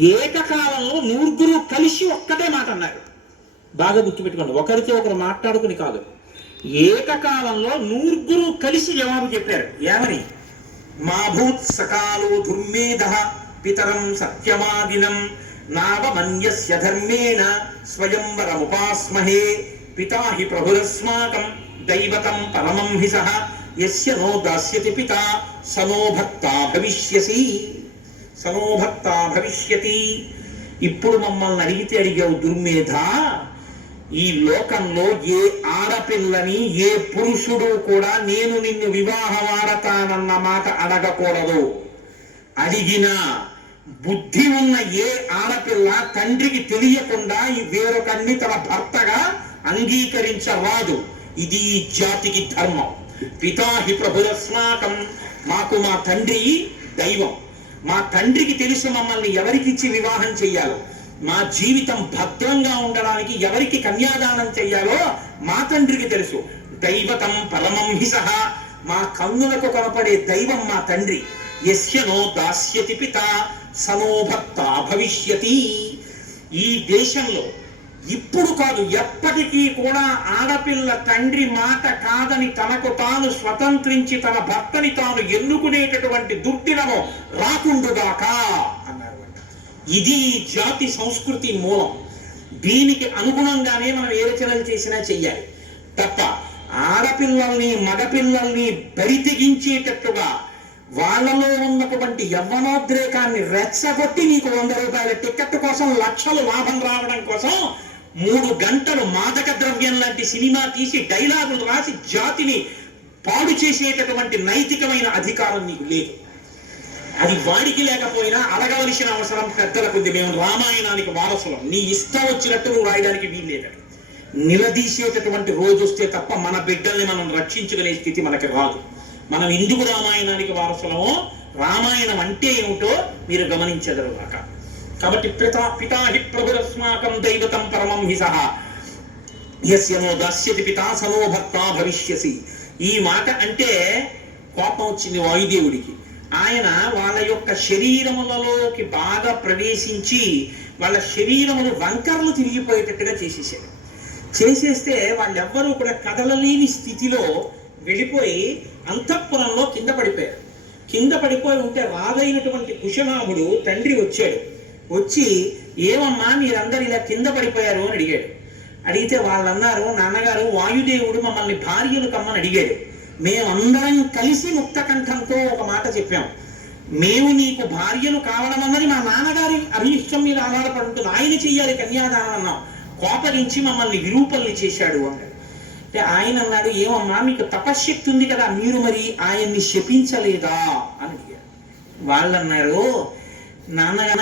ఏకకాలంలో నూరుగురు కలిసి ఒక్కటే మాట అన్నారు. బాగా గుర్తుపెట్టుకోండి ఒకరితో ఒకరు మాట్లాడుకుని కాదు. ఏకకాలంలో నూరుగురు కలిసి జవాబు చెప్పారు. ఏమని? మా భూత్ సకాలో దుర్మేధ పితరం సత్యమాదినం నావమన్యస్య ధర్మేణ స్వయంవరముపాస్మహే పితా హి ప్రభురస్మాకం దైవతం పరమం హి సహ యస్య నో దాస్యతి పితా సనో భక్తా భవిష్యసి. సనోభక్త భవిష్యతి. ఇప్పుడు మమ్మల్ని అడిగితే అడిగావు దుర్మేధ ఈ లోకంలో ఏ ఆడపిల్లని ఏ పురుషుడు కూడా నేను నిన్ను వివాహమాడతానన్న మాట అడగకూడదు. అడిగినా బుద్ధి ఉన్న ఏ ఆడపిల్ల తండ్రికి తెలియకుండా ఈ వేరొకరిని తన భర్తగా అంగీకరించరాదు. ఇది జాతికి ధర్మం. పితాహి ప్రభురస్మాకం. మాకు మా తండ్రి దైవం. మా తండ్రికి తెలుసు మమ్మల్ని ఎవరికిచ్చి వివాహం చెయ్యాలో? మా జీవితం భద్రంగా ఉండడానికి ఎవరికి కన్యాదానం చెయ్యాలో మా తండ్రికి తెలుసు. దైవతం పరమం హి సహా. మా కన్నులకు కనపడే దైవం మా తండ్రి. యస్యనో దాస్యతి పిత. సనోభక్త భవిష్యతి. ఈ దేశంలో ఇప్పుడు కాదు ఎప్పటికీ కూడా ఆడపిల్ల తండ్రి మాట కాదని తనకు తాను స్వతంత్రించి తన భర్తని తాను ఎన్నుకునేటటువంటి దుర్దినము రాకుండుగాక అన్నారు ఇది జాతి సంస్కృతి మూలం. దీనికి అనుగుణంగానే మనం ఏ రచనలు చేసినా చెయ్యాలి. తప్ప ఆడపిల్లల్ని మగపిల్లల్ని బరితెగించేటట్టుగా వాళ్ళలో ఉన్నటువంటి యవ్వనోద్రేకాన్ని రెచ్చగొట్టి నీకు వంద రూపాయల టికెట్ కోసం లక్షలు లాభం రావడం కోసం మూడు గంటలు మాదక ద్రవ్యం లాంటి సినిమా తీసి డైలాగులు రాసి జాతిని పాడు చేసేటటువంటి నైతికమైన అధికారం నీకు లేదు. అది వాడికి లేకపోయినా అడగవలసిన అవసరం పెద్దలకు ఉంది మేము రామాయణానికి వారసులం. నీ ఇష్టం వచ్చినట్టు నువ్వు రాయడానికి వీల్లేదని నిలదీసేటటువంటి రోజు వస్తే తప్ప మన బిడ్డల్ని మనం రక్షించుకునే స్థితి మనకి రాదు. మనం ఎందుకు రామాయణానికి వారసులమో? రామాయణం అంటే ఏమిటో మీరు గమనించదరు కాక. కాబట్టి పితా పితాహి ప్రభురస్మాకం దైవతం పరమం హి సహా. యస్యనో దాస్యతి పితా సనో భర్త భవిష్యసి. ఈ మాట అంటే కోపం వచ్చింది వాయుదేవుడికి. ఆయన వాళ్ళ యొక్క శరీరములలోకి బాగా ప్రవేశించి వాళ్ళ శరీరములు వంకరలు తిరిగిపోయేటట్టుగా చేసేసాడు చేసేస్తే వాళ్ళెవ్వరూ కూడా కదలలేని స్థితిలో వెళ్ళిపోయి అంతఃపురంలో కింద పడిపోయారు. కింద పడిపోయి ఉంటే రాదైనటువంటి కుశనాభుడు తండ్రి వచ్చాడు. వచ్చి ఏమమ్మా మీరందరు ఇలా కింద పడిపోయారు? అని అడిగాడు. అడిగితే వాళ్ళన్నారు నాన్నగారు వాయుదేవుడు మమ్మల్ని భార్యలు కమ్మని అడిగాడు. మేమందరం కలిసి ముక్త కంఠంతో ఒక మాట చెప్పాం. మేము నీకు భార్యలు కావడం అన్నది మా నాన్నగారి అభిష్టం మీద ఆధారపడుతుంది ఆయన చెయ్యాలి కన్యాదానం అన్నాం. కోపరించి మమ్మల్ని విరూపల్ని చేశాడు అన్నాడు. అంటే ఆయన అన్నాడు ఏమమ్మా మీకు తపశ్శక్తి ఉంది కదా మీరు మరి ఆయన్ని శపించలేదా? అని అడిగారు వాళ్ళన్నారు నాన్నగారు